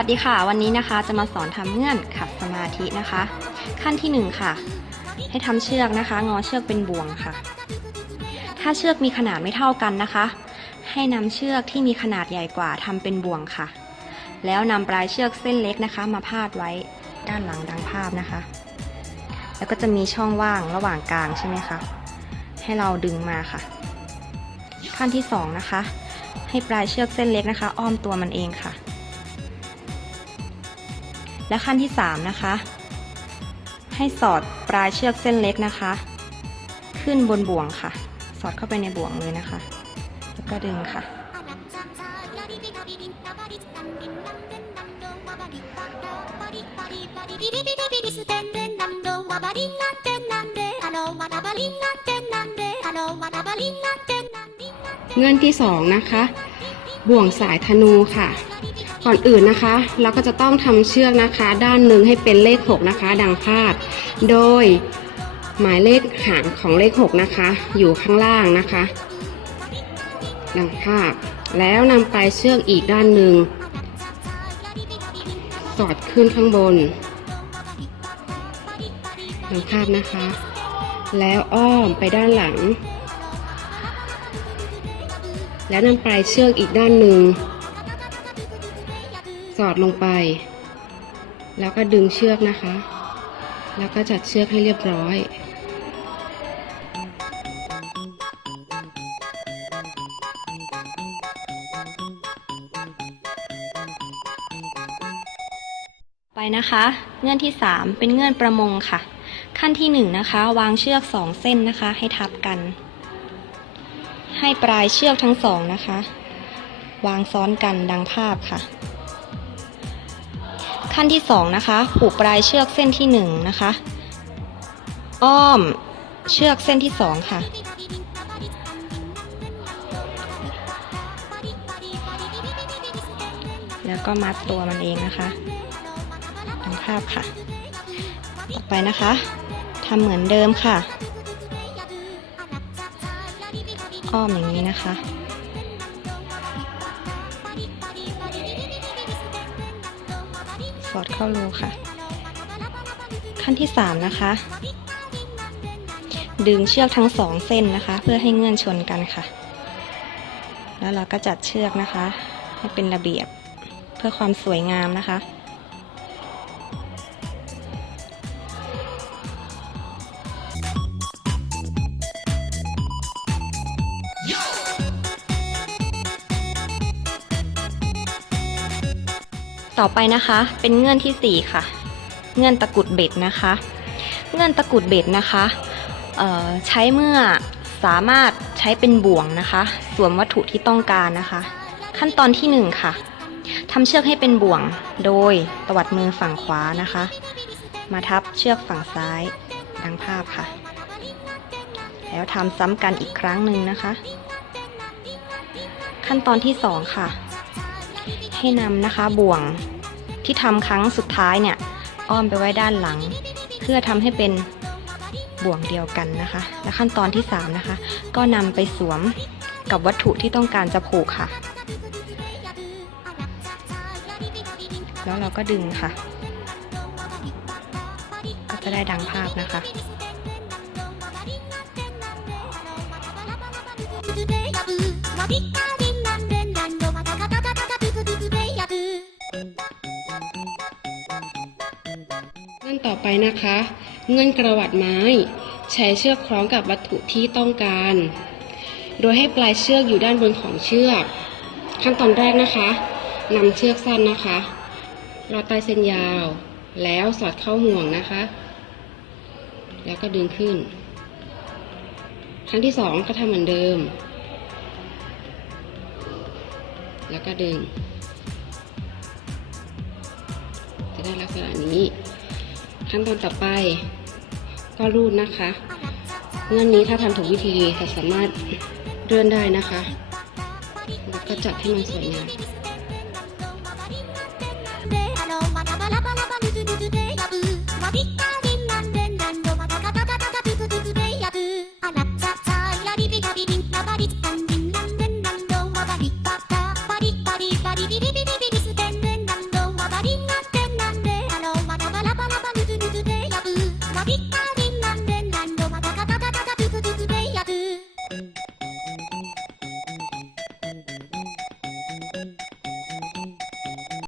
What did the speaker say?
วัสดีค่ะ วันนี้นะคะจะมาสอนทำเงื่อนขัดสมาธินะคะ ขั้นที่หนึ่งค่ะ ให้ทำเชือกนะคะ งอเชือกเป็นบ่วงค่ะ ถ้าเชือกมีขนาดไม่เท่ากันนะคะ ให้นำเชือกที่มีขนาดใหญ่กว่าทำเป็นบ่วงค่ะ แล้วนำปลายเชือกเส้นเล็กนะคะ มาพาดไว้ด้านหลังดังภาพนะคะ แล้วก็จะมีช่องว่างระหว่างกลางใช่ไหมคะให้เราดึงมาค่ะ ขั้นที่สองนะคะให้ปลายเชือกเส้นเล็กนะคะ อ้อมตัวมันเองค่ะ และขั้นที่สามนะคะ ให้สอดปลายเชือกเส้นเล็กนะคะ ขึ้นบนบ่วงค่ะ สอดเข้าไปในบ่วงเลยนะคะ แล้วก็ดึงค่ะ เงื่อนที่สองนะคะ บ่วงสายธนูค่ะ ก่อนอื่นนะคะ เราก็จะต้องทำเชือกนะคะ ด้านหนึ่งให้เป็นเลข 6 นะคะ ดังภาพ โดยหมายเลขหางของเลข 6 นะคะ อยู่ข้างล่างนะคะ ดังภาพ แล้วนำปลายเชือกอีกด้านหนึ่งสอดขึ้นข้างบนดังภาพนะคะ แล้วอ้อมไปด้านหลัง แล้วนำปลายเชือกอีกด้านหนึ่ง สอดลงไป แล้วก็ดึงเชือกนะคะ แล้วก็จัดเชือกให้เรียบร้อยไปนะคะเงื่อนที่ 3 เป็นเงื่อนประมงค่ะ ขั้นที่1นะคะ วางเชือก 2 เส้นนะคะ ให้ทับกัน ให้ปลายเชือกทั้งสองนะคะ วางซ้อนกันดังภาพค่ะ ขั้นที่2นะคะผูกปลายเชือกเส้นที่1นะคะ อ้อมเชือกเส้นที่2ค่ะ แล้วก็มัดตัวมันเองนะคะดังภาพค่ะ ต่อไปนะคะทำเหมือนเดิมค่ะ อ้อมอย่างนี้นะคะ อดเข้ารูค่ะ ขั้นที่ 3 นะคะ ดึงเชือกทั้งสองเส้นนะคะ เพื่อให้เงื่อนชนกันค่ะ แล้วเราก็จัดเชือกนะคะ ให้เป็นระเบียบเพื่อความสวยงามนะคะ ต่อไปนะคะ เป็นเงื่อนที่ 4 ค่ะ เงื่อนตะกุดเบ็ดนะคะ เงื่อนตะกุดเบ็ดนะคะใช้เมื่อสามารถใช้เป็นบ่วงนะคะสวมวัตถุที่ต้องการนะคะ ขั้นตอนที่ 1 ค่ะทำเชือกให้เป็นบ่วงโดยตวัดมือฝั่งขวานะคะ มาทับเชือกฝั่งซ้ายดังภาพค่ะ แล้วทำซ้ำกันอีกครั้งหนึ่งนะคะ ขั้นตอนที่ 2 ค่ะ ให้นำนะคะบ่วงที่ทำครั้งสุดท้ายเนี่ย อ้อมไปไว้ด้านหลัง เพื่อทำให้เป็นบ่วงเดียวกันนะคะ และขั้นตอนที่ 3 นะคะ ก็นำไปสวมกับวัตถุที่ต้องการจะผูกค่ะ แล้วเราก็ดึงค่ะ ก็จะได้ดังภาพนะคะเงื่อน ต่อไปนะคะ เงื่อนกระหวัดไม้ ใช้เชือกคล้องกับวัตถุที่ต้องการ โดยให้ปลายเชือกอยู่ด้านบนของเชือก ขั้นตอนแรกนะคะนำเชือกสั้นนะคะรอดใต้เส้นยาว แล้วสอดเข้าห่วงนะคะ แล้วก็ดึงขึ้น ครั้งที่สองก็ทำเหมือนเดิม แล้วก็ดึงจะได้ลักษณะนี้ ขั้นตอนต่อไป ก็รูดนะคะเงื่อนนี้ถ้าทำถูกวิธีจะสามารถเลื่อนได้นะคะ แล้วก็จับให้มันสวยงามあ